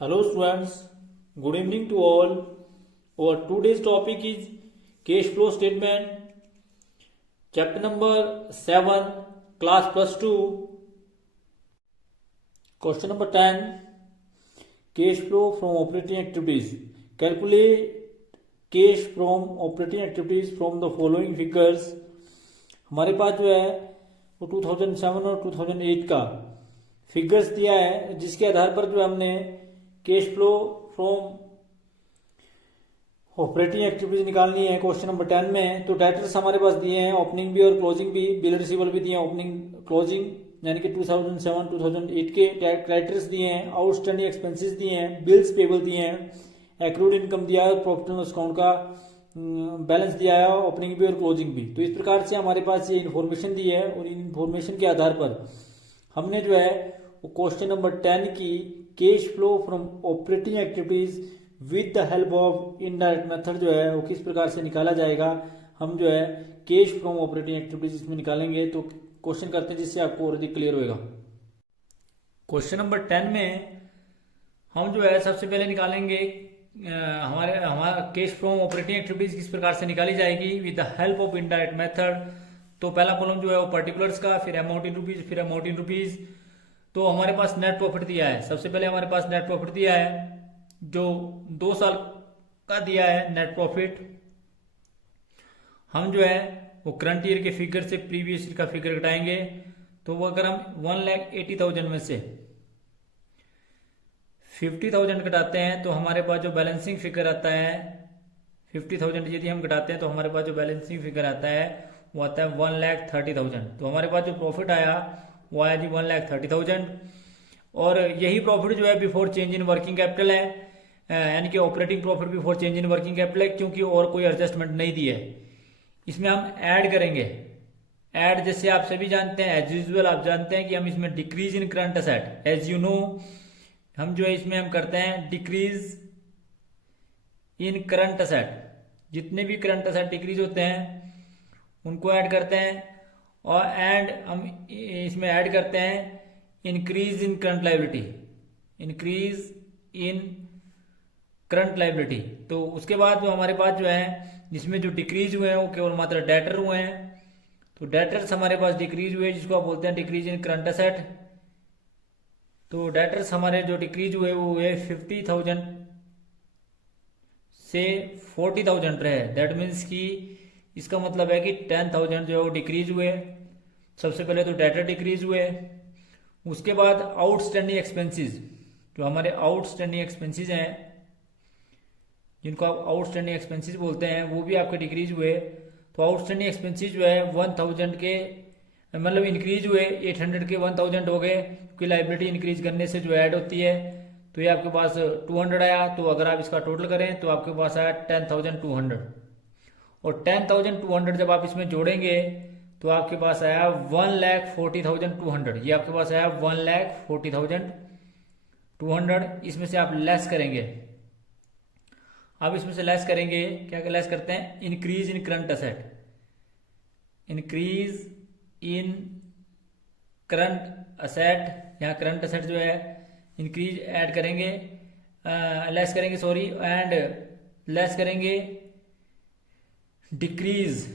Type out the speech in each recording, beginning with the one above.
Hello students, good evening to all. Our today's topic is cash flow statement, chapter number 7, class plus 2. Question number 10, cash flow from operating activities. Calculate cash from operating activities from the following figures. हमारे पास जो है वो 2007 और 2008 का figures दिया है, जिसके आधार पर जो हमने cash flow from operating activities निकालनी है क्वेश्चन नंबर 10 में। तो डेटर्स हमारे पास दिए हैं, ओपनिंग भी और क्लोजिंग भी, बिल रिसीवल भी दिए हैं, ओपनिंग क्लोजिंग यानी कि 2007 2008 के क्रेडिटर्स दिए हैं, आउटस्टैंडिंग एक्सपेंसेस दिए हैं, बिल्स पेबल दिए हैं, एक्रूड इनकम दिया है, प्रॉफिट एंड लॉस अकाउंट का बैलेंस दिया है, ओपनिंग भी और क्लोजिंग भी। तो इस प्रकार से हमारे पास ये इन्फॉर्मेशन दी है और इन इन्फॉर्मेशन के आधार पर हमने जो है वो क्वेश्चन नंबर 10 की cash flow from operating activities with the help of indirect method जो है वो किस प्रकार से निकाला जाएगा, हम जो है कैश फ्रॉम ऑपरेटिंग एक्टिविटीज इसमें निकालेंगे। तो क्वेश्चन करते हैं जिससे आपको और अधिक क्लियर होगा। क्वेश्चन नंबर 10 में हम जो है सबसे पहले निकालेंगे हमारा कैश फ्रॉम ऑपरेटिंग एक्टिविटीज किस प्रकार से निकाली जाएगी with the help of indirect method. तो पहला कॉलम जो है वो पर्टिकुलर्स का, फिर अमाउंट इन रुपीज, फिर अमाउंट इन रुपीज। तो हमारे पास नेट प्रॉफिट दिया है, सबसे पहले हमारे पास नेट प्रॉफिट दिया है जो 2 साल का दिया है नेट प्रॉफिट। हम जो है वो करंट ईयर के फिगर से प्रीवियस ईयर का फिगर घटाएंगे। तो वो अगर हम 1,80,000 में से 50,000 घटाते हैं तो हमारे पास जो बैलेंसिंग फिगर आता है 50,000 यदि हम घटाते हैं तो हमारे पास जो बैलेंसिंग फिगर आता है वो आता है 1,30,000। तो हमारे पास जो प्रॉफिट आया वो आया जी 1,30,000। और यही प्रॉफिट जो है before change in working capital है, यानी कि operating profit before change in working capital है, क्योंकि और कोई एडजस्टमेंट नहीं दी है। इसमें हम ऐड करेंगे, ऐड जैसे आप सभी जानते हैं, एज यूजुअल आप जानते हैं कि हम इसमें decrease in current asset, as you know हम जो है इसमें हम करते हैं डिक्रीज इन करंट असेट। जितने भी करंट असेट डिक्रीज होते हैं उनको ऐड करते हैं, और एंड हम इसमें ऐड करते हैं increase in current liability, increase in current liability. तो उसके बाद जो हमारे पास जो है जिसमें जो डिक्रीज हुए हैं वो केवल मात्र डेटर हुए हैं। तो डेटर्स हमारे पास डिक्रीज हुए जिसको आप बोलते हैं डिक्रीज इन करंट असेट। तो डेटर्स हमारे जो डिक्रीज हुए वो हुए 50,000 से 40,000 रहे। दैट मीन्स कि इसका मतलब है कि 10,000 जो है वो डिक्रीज हुए। सबसे पहले तो डेटर डिक्रीज हुए, उसके बाद आउटस्टैंडिंग एक्सपेंसेस, जो हमारे आउटस्टैंडिंग एक्सपेंसेस हैं जिनको आप आउटस्टैंडिंग एक्सपेंसेस बोलते हैं वो भी आपके डिक्रीज हुए। तो आउटस्टैंडिंग एक्सपेंसेस जो है 1,000 के मतलब इंक्रीज हुए, 800 के 1,000 हो गए, क्योंकि लाइबिलिटी इंक्रीज करने से जो ऐड होती है। तो ये आपके पास 200 आया। तो अगर आप इसका टोटल करें तो आपके पास आया 10,200, और 10,200 जब आप इसमें जोड़ेंगे तो आपके पास आया 1,40,200। ये आपके पास आया 1,40,200। इसमें से आप लेस करेंगे, अब इसमें से लेस करेंगे, क्या लेस करते हैं, increase in current asset, increase in current asset. यहाँ करंट असेट जो है इंक्रीज ऐड करेंगे, लेस करेंगे सॉरी, एंड लेस करेंगे डिक्रीज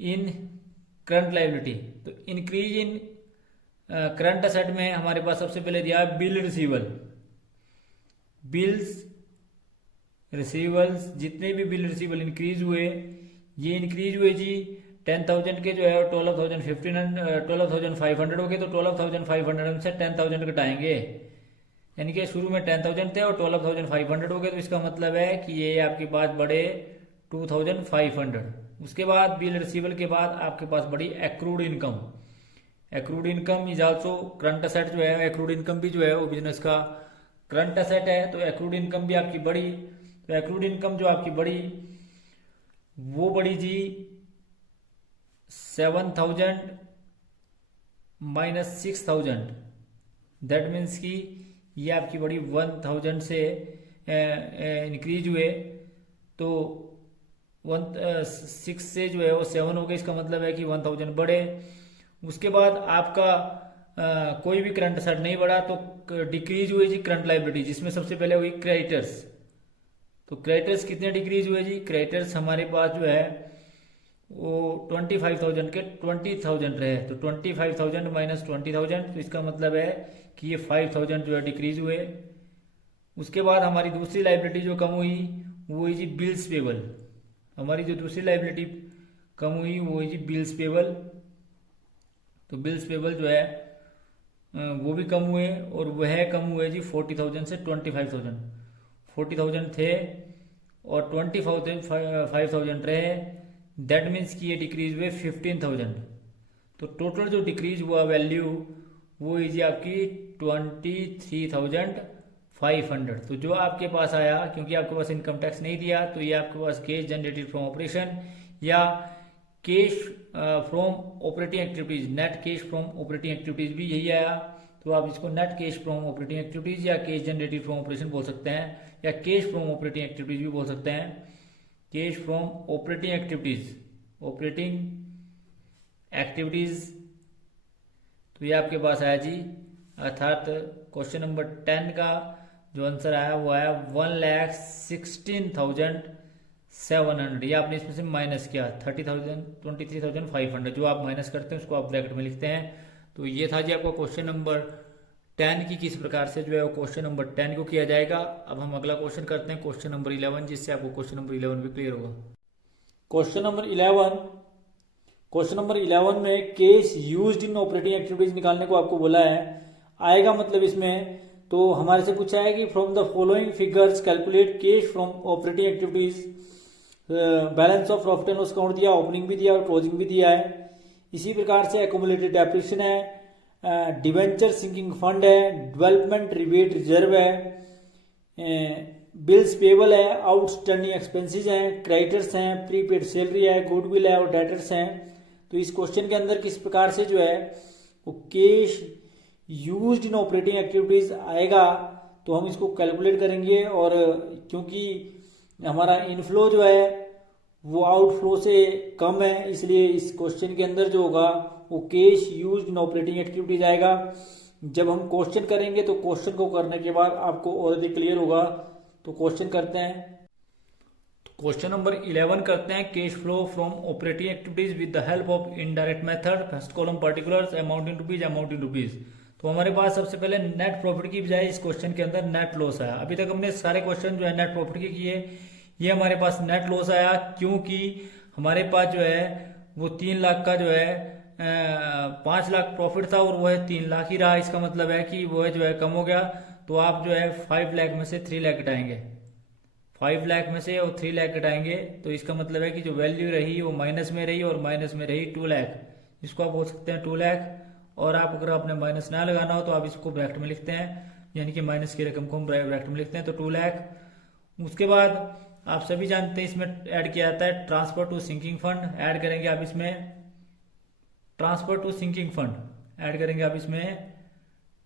इन करंट लाइबिलिटी। तो इंक्रीज इन करंट असेट में हमारे पास सबसे पहले दिया बिल रिसीवल, बिल्स रिसीवल्स, जितने भी बिल रिसीवल इंक्रीज हुए ये इंक्रीज हुए जी 10,000 के जो है 12,500 हो गए। तो 12,500 में से 10,000 घटाएंगे, यानी कि शुरू में 10,000 थे और 12,500 हो गए। तो इसका मतलब है कि ये आपके पास बढ़े 2,500। उसके बाद बिल रिसीवल के बाद आपके पास बढ़ी accrued income. Accrued income is also current asset जो है, एक्रूड इनकम भी जो है वो बिजनेस का करंट असेट है। तो एक्रूड इनकम भी आपकी बढ़ी। तो एक्रूड इनकम जो आपकी बढ़ी वो बढ़ी जी 7,000 माइनस 6,000। दैट मीन्स कि ये आपकी बढ़ी 1,000 से इंक्रीज हुए। तो 6 से जो है वो 7 हो गए, इसका मतलब है कि 1,000 बढ़े। उसके बाद आपका कोई भी करंट असेट नहीं बढ़ा तो डिक्रीज हुई जी करंट लाइबिलिटी, जिसमें सबसे पहले हुई क्रेडिटर्स। तो क्रेडिटर्स कितने डिक्रीज हुए जी? क्रेडिटर्स हमारे पास जो है वो 25,000 के 20,000 रहे, तो 25,000 माइनस 20,000, तो इसका मतलब है कि ये 5,000 जो है डिक्रीज हुए। उसके बाद हमारी दूसरी लाइबिलिटी जो कम हुई वो हुई जी बिल्स पेबल। हमारी जो दूसरी लाइबिलिटी कम हुई वो हुई जी बिल्स पेबल। तो बिल्स पेबल जो है वो भी कम हुए, और वह कम हुए जी 40,000 से 25,000। 40,000 थे और 25,000 रहे, दैट मीन्स कि ये डिक्रीज हुए 15,000। तो टोटल जो डिक्रीज हुआ वैल्यू वो है जी आपकी 23,500। तो जो आपके पास आया, क्योंकि आपके पास इनकम टैक्स नहीं दिया, तो ये आपके पास कैश जनरेटेड फ्रॉम ऑपरेशन या cash from operating activities, net cash from operating activities भी यही आया। तो आप इसको net cash from operating activities या कैश जनरेटेड फ्रॉम ऑपरेशन बोल सकते हैं, या कैश फ्रॉम ऑपरेटिंग एक्टिविटीज भी बोल सकते हैं। Cash from operating activities, operating activities, तो ये आपके पास आया जी, अर्थात क्वेश्चन नंबर 10 का जो आंसर आया वो आया 1,16,700। ये आपने इसमें से माइनस किया 23,500, जो आप माइनस करते हैं उसको आप ब्रैकेट में लिखते हैं। तो ये था जी आपका क्वेश्चन नंबर 10 की किस प्रकार से जो है वो क्वेश्चन नंबर 10 को किया जाएगा। अब हम अगला क्वेश्चन करते हैं क्वेश्चन नंबर 11, जिससे आपको क्वेश्चन नंबर 11 भी क्लियर होगा। क्वेश्चन नंबर 11 में cash used in operating activities निकालने को आपको बोला है। आएगा मतलब इसमें तो हमारे से पूछा है कि from the following figures calculate cash from operating activities. Balance of profit and loss account दिया, ओपनिंग भी दिया और क्लोजिंग भी दिया है। इसी प्रकार से एक्यूमुलेटेड डेप्रिसिएशन है, डिवेंचर सिंकिंग फंड है, डेवलपमेंट रिबेट रिजर्व है, बिल्स पेबल है, आउटस्टैंडिंग एक्सपेंसेस हैं, क्रेडिटर्स हैं, प्रीपेड सैलरी है, गुडविल है और डेटर्स हैं। तो इस क्वेश्चन के अंदर किस प्रकार से जो है वो cash used in operating activities आएगा, तो हम इसको कैलकुलेट करेंगे। और क्योंकि हमारा इनफ्लो जो है वो आउटफ्लो से कम है, इसलिए इस क्वेश्चन के अंदर जो होगा वो cash used in operating activities आएगा। जब हम क्वेश्चन करेंगे तो क्वेश्चन को करने के बाद आपको ऑलरेडी क्लियर होगा। तो क्वेश्चन करते हैं, क्वेश्चन नंबर 11 करते हैं। Cash flow from operating activities with the help of indirect method, first column particulars, amount in rupees, amount in rupees. तो हमारे पास सबसे पहले नेट प्रॉफिट की बजाय इस क्वेश्चन के अंदर नेट लॉस आया। अभी तक हमने सारे क्वेश्चन जो है नेट प्रॉफिट के किए, ये हमारे पास नेट लॉस आया क्योंकि हमारे पास जो है वो 3 लाख का जो है 5 लाख प्रॉफिट था और वो है 3 लाख ही रहा। इसका मतलब है कि वो जो है कम हो गया। तो आप जो है 5 लाख में से 3 लाख घटाएंगे, 5 लाख में से और 3 लाख घटाएंगे, तो इसका मतलब है कि जो वैल्यू रही वो माइनस में रही, और माइनस में रही 2 लाख, इसको आप बोल सकते हैं 2 लाख। और आप अगर आपने माइनस ना लगाना हो तो आप इसको ब्रैकेट में लिखते हैं, यानी कि माइनस की रकम को हम ब्रैकेट में लिखते हैं, तो 2 लाख। उसके बाद आप सभी जानते हैं इसमें ऐड किया जाता है transfer to sinking fund, add करेंगे आप इसमें transfer to sinking fund, add करेंगे आप इसमें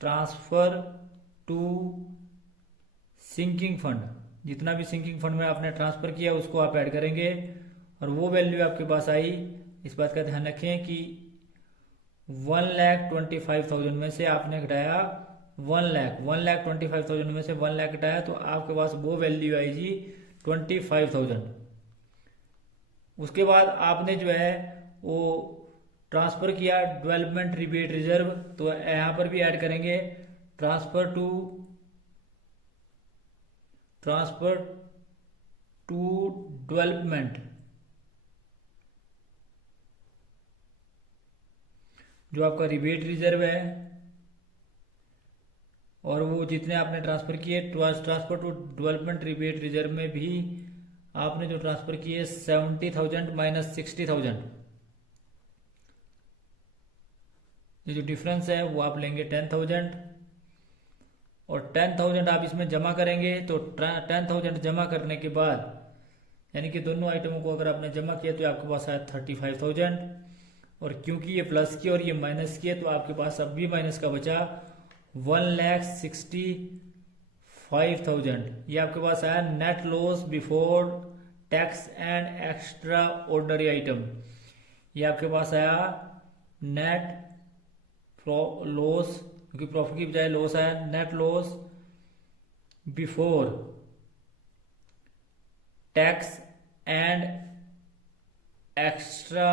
ट्रांसफर टू सिंकिंग फंड। जितना भी सिंकिंग फंड में आपने ट्रांसफर किया उसको आप ऐड करेंगे, और वो वैल्यू आपके पास आई। इस बात का ध्यान रखें कि 1,25,000 में से आपने घटाया 1,25,000 में से 1 लाख घटाया, तो आपके पास वो वैल्यू आई जी 25,000। उसके बाद आपने जो है वो ट्रांसफर किया डेवलपमेंट रिबेट रिजर्व, तो यहां पर भी ऐड करेंगे ट्रांसफर टू डेवलपमेंट, जो आपका रिबेट रिजर्व है, और वो जितने आपने ट्रांसफर किए transfer to development rebate reserve में भी आपने जो ट्रांसफर किए 70,000 माइनस 60,000, ये जो डिफरेंस है वो आप लेंगे 10,000, और 10,000 आप इसमें जमा करेंगे। तो 10,000 जमा करने के बाद, यानी कि दोनों आइटमों को अगर आपने जमा किया तो आपके पास आया 35,000, और क्योंकि ये प्लस की और ये माइनस की है तो आपके पास अब भी माइनस का बचा 1,65,000। ये आपके पास आया net loss before tax and extra ordinary item. ये आपके पास आया नेट लॉस, क्योंकि प्रॉफिट की बजाय लॉस आया, net loss before tax and extra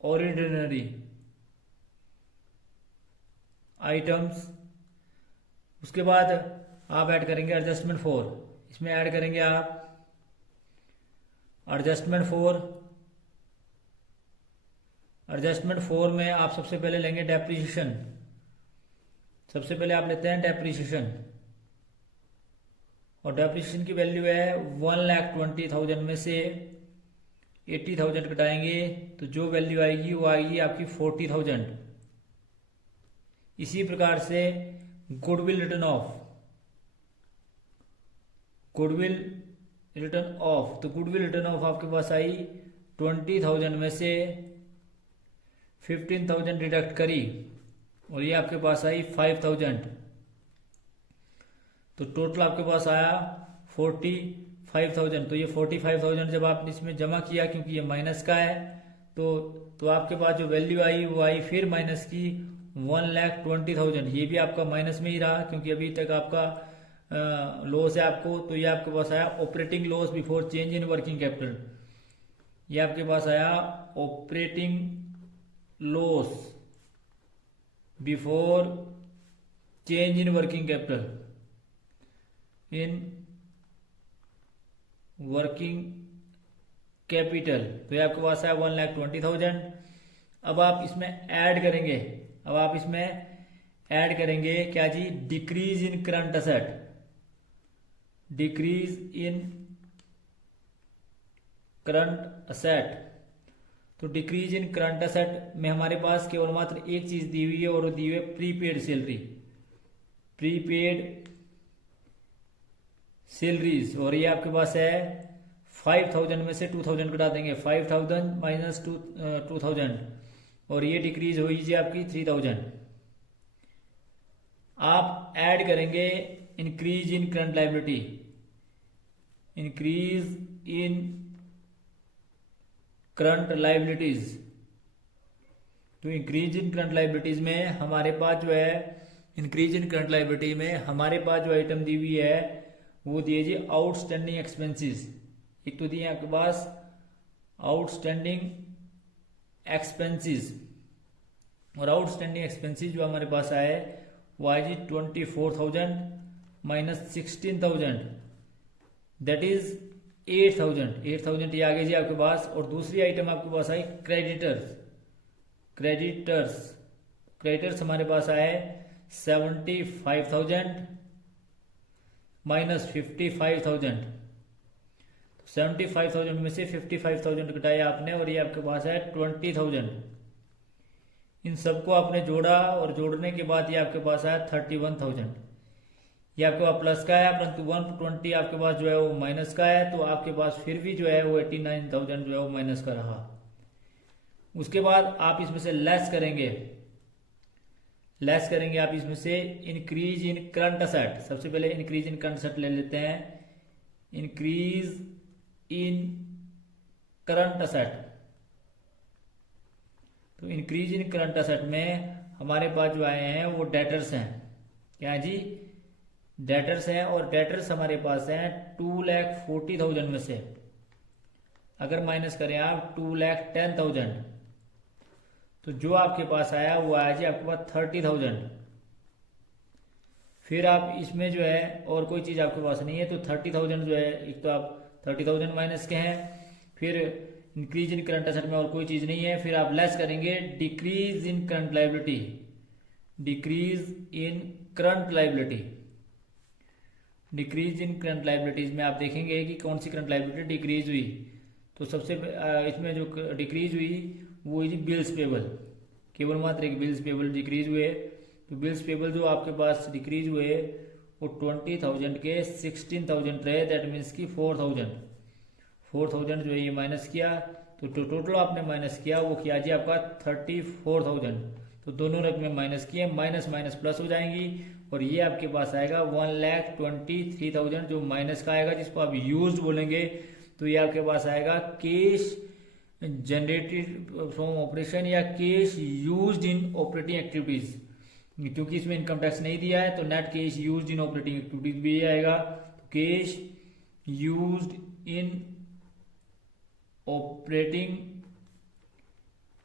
ordinary items. उसके बाद आप ऐड करेंगे एडजस्टमेंट फॉर, इसमें ऐड करेंगे आप एडजस्टमेंट फॉर में आप सबसे पहले लेंगे डेप्रिसिएशन। सबसे पहले आप लेते हैं डेप्रिसिएशन, और डेप्रिसिएशन की वैल्यू है 1,20,000 में से 80,000 घटाएंगे तो जो वैल्यू आएगी वो आएगी आपकी 40,000। इसी प्रकार से गुडविल रिटर्न ऑफ, तो गुडविल रिटर्न ऑफ आपके पास आई 20,000 में से 15,000 डिडक्ट करी और ये आपके पास आई 5,000, तो टोटल आपके पास आया 45,000। तो ये 45,000 जब आपने इसमें जमा किया, क्योंकि ये माइनस का है, तो आपके पास जो वैल्यू आई वो आई फिर माइनस की 1,20,000। ये भी आपका माइनस में ही रहा, क्योंकि अभी तक आपका लॉस है आपको। तो ये आपके पास आया operating loss before change in working capital. ये आपके पास आया operating loss before change in working capital, तो ये आपके पास आया 1,20,000। अब आप इसमें ऐड करेंगे, क्या जी, डिक्रीज इन करंट असेट। तो डिक्रीज इन करंट असेट में हमारे पास केवल मात्र एक चीज दी हुई है, और वो दी हुई है प्रीपेड सैलरीज, और ये आपके पास है 5,000 में से 2,000 घटा देंगे, 5,000 माइनस 2,000, और ये डिक्रीज हुई जी आपकी 3,000। आप ऐड करेंगे इंक्रीज इन करंट लायबिलिटी, तो इंक्रीज इन करंट लायबिलिटीज में हमारे पास जो है, हमारे पास जो आइटम दी हुई है वो दिए जी आउटस्टैंडिंग एक्सपेंसेस। एक तो दिए आपके पास आउटस्टैंडिंग एक्सपेंसेस, और आउटस्टैंडिंग एक्सपेंसेस जो हमारे पास आए वो आए जी 24,000 माइनस 16,000, दैट इज 8,000 ये आ गए जी आपके पास। और दूसरी आइटम आपके पास आई क्रेडिटर्स हमारे पास आए 75,000 माइनस 55,000। 75,000 में से 55,000 घटाया आपने, और ये आपके पास है 20,000। इन सबको आपने जोड़ा, और जोड़ने के बाद ये आपके पास आया 31,000। ये आपके पास प्लस का है, परंतु 120 आपके पास जो है वो माइनस का है, तो आपके पास फिर भी जो है वो 89,000 जो है वो माइनस का रहा। उसके बाद आप इसमें से लेस करेंगे आप इसमें से इंक्रीज इन करंट असेट। सबसे पहले इंक्रीज इन करंट असेट ले लेते हैं, इंक्रीज इन करंट असेट। तो इंक्रीज इन करंट असेट में हमारे पास जो आए हैं वो डेटर्स हैं, क्या जी, डेटर्स हैं, और डेटर्स हमारे पास हैं 2,40,000 में से अगर माइनस करें आप 2,10,000, तो जो आपके पास आया वो आया जी आपके पास 30,000। फिर आप इसमें जो है और कोई चीज आपके पास नहीं है, तो 30,000 जो है, एक तो आप 30,000 माइनस के हैं, फिर इंक्रीज इन करंट एसेट में और कोई चीज नहीं है, फिर आप लेस करेंगे डिक्रीज इन करंट लाइबिलिटीज में आप देखेंगे कि कौन सी करंट लाइबिलिटी डिक्रीज हुई। तो सबसे इसमें जो डिक्रीज हुई वो है बिल्स पेबल, केवल मात्र एक बिल्स पेबल डिक्रीज हुए। तो बिल्स पेबल जो आपके पास डिक्रीज हुए वो 20,000 के 16,000 रहे, दैट मीन्स की 4,000 जो है ये माइनस किया, तो टोटल आपने माइनस किया वो किया जी आपका 34,000। तो दोनों रकमें माइनस किए, माइनस माइनस प्लस हो जाएंगी, और ये आपके पास आएगा 1,23,000 जो माइनस का आएगा, जिसको आप यूज्ड बोलेंगे। तो ये आपके पास आएगा कैश जनरेटेड फ्रॉम ऑपरेशन या cash used in operating activities, क्योंकि इसमें इनकम टैक्स नहीं दिया है तो net cash used in operating activities भी आएगा। Cash used in operating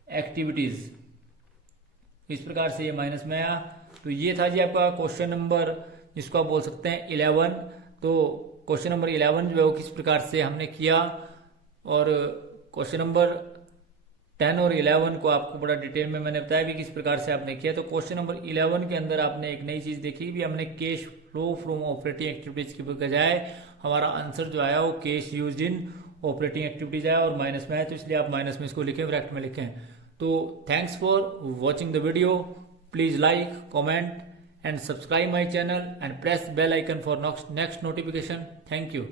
activities, इस प्रकार से ये माइनस में आया। तो ये था जी आपका क्वेश्चन नंबर, जिसको आप बोल सकते हैं 11। तो क्वेश्चन नंबर 11 जो है वो किस प्रकार से हमने किया, और क्वेश्चन नंबर 10 और 11 को आपको बड़ा डिटेल में मैंने बताया कि किस प्रकार से आपने किया। तो क्वेश्चन नंबर 11 के अंदर आपने एक नई चीज देखी भी, हमने cash flow from operating activities की बजाय हमारा आंसर जो आया वो cash used in operating activities आया और माइनस में आया, तो इसलिए आप माइनस में इसको लिखें, ब्रैकेट में लिखें। तो thanks for watching the video, please like, comment and subscribe my channel and press bell icon for next notification. Thank you.